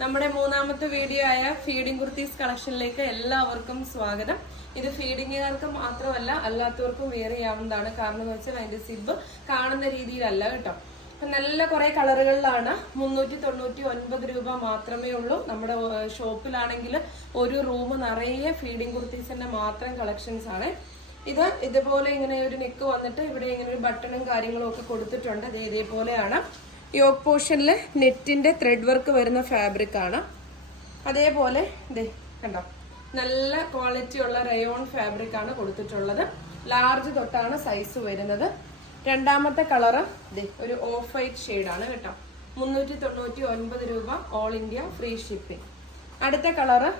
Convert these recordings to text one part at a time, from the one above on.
നമ്മുടെ മൂന്നാമത്തെ വീഡിയോ ആയ ഫീഡിംഗ് കുർത്തീസ് കളക്ഷനിലേക്ക് എല്ലാവർക്കും സ്വാഗതം. ഇത് ഫീഡിങ്ങുകാർക്ക് മാത്രമല്ല അല്ലാത്തവർക്കും വെയർ ചെയ്യാവുന്നതാണ്. കാരണം എന്ന് വെച്ചാൽ അതിന്റെ സിബ് കാണുന്ന രീതിയിലല്ല കേട്ടോ. നല്ല കുറെ കളറുകളിലാണ്. 399 രൂപ മാത്രമേ ഉള്ളൂ. നമ്മുടെ ഷോപ്പിലാണെങ്കിൽ ഒരു റൂം നിറയെ ഫീഡിംഗ് കുർത്തീസിന്റെ മാത്രം കളക്ഷൻസ് ആണ്. ഇത് ഇതുപോലെ ഇങ്ങനെ ഒരു നെക്ക് വന്നിട്ട് ഇവിടെ ഇങ്ങനെ ഒരു ബട്ടണും കാര്യങ്ങളും ഒക്കെ കൊടുത്തിട്ടുണ്ട്. ഇത് ഇതേപോലെയാണ്. യോക്ക് പോർഷനിൽ നെറ്റിന്റെ ത്രെഡ് വർക്ക് വരുന്ന ഫാബ്രിക് ആണ്. അതേപോലെ ഇതേ കണ്ടോ, നല്ല ക്വാളിറ്റി ഉള്ള റയോൺ ഫാബ്രിക് ആണ് കൊടുത്തിട്ടുള്ളത്. ലാർജ് തൊട്ടാണ് സൈസ് വരുന്നത്. രണ്ടാമത്തെ കളറ് ഒരു ഓഫ് വൈറ്റ് ഷെയ്ഡാണ് കേട്ടോ. 399 രൂപ, ഓൾ ഇന്ത്യ ഫ്രീ ഷിപ്പിംഗ്. അടുത്ത കളറ്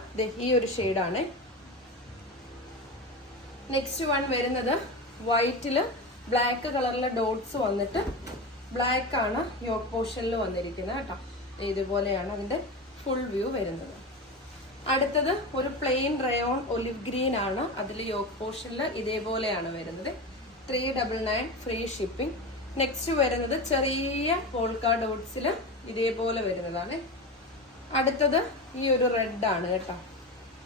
ഈ ഒരു ഷെയ്ഡാണ്. നെക്സ്റ്റ് വൺ വരുന്നത് വൈറ്റില് ബ്ലാക്ക് കളറിലെ ഡോട്ട്സ് വന്നിട്ട് ബ്ലാക്ക് ആണ് യോക്ക് പോർഷനിൽ വന്നിരിക്കുന്നത് കേട്ടോ. ഇതുപോലെയാണ് അതിന്റെ ഫുൾ വ്യൂ വരുന്നത്. അടുത്തത് ഒരു പ്ലെയിൻ റയോൺ ഒലിവ് ഗ്രീൻ ആണ്. അതിൽ യോക്ക് പോർഷനിൽ ഇതേപോലെയാണ് വരുന്നത്. 399 ഫ്രീ ഷിപ്പിംഗ്. നെക്സ്റ്റ് വരുന്നത് ചെറിയ പോൾക്ക ഡോട്ട്സിൽ ഇതേപോലെ വരുന്നതാണ്. അടുത്തത് ഈ ഒരു റെഡ് ആണ് കേട്ടോ.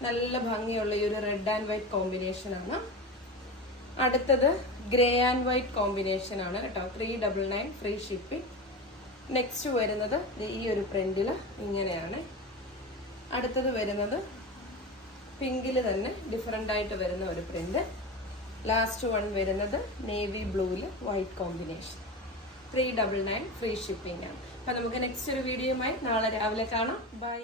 നല്ല ഭംഗിയുള്ള ഈ ഒരു റെഡ് ആൻഡ് വൈറ്റ് കോമ്പിനേഷൻ ആണ്. അടുത്തത് ഗ്രേ ആൻഡ് വൈറ്റ് കോമ്പിനേഷൻ ആണ് കേട്ടോ. 399 ഫ്രീ ഷിപ്പിംഗ്. നെക്സ്റ്റ് വരുന്നത് ഈ ഒരു പ്രിന്റില് ഇങ്ങനെയാണ്. അടുത്തത് വരുന്നത് പിങ്കില് തന്നെ ഡിഫറെന്റ് ആയിട്ട് വരുന്ന ഒരു പ്രിന്റ്. ലാസ്റ്റ് വൺ വരുന്നത് നേവി ബ്ലൂവില് വൈറ്റ് കോമ്പിനേഷൻ. 399 ഫ്രീ ഷിപ്പിംഗ് ആണ്. അപ്പൊ നമുക്ക് നെക്സ്റ്റ് ഒരു വീഡിയോയുമായി നാളെ രാവിലെ കാണാം. ബൈ.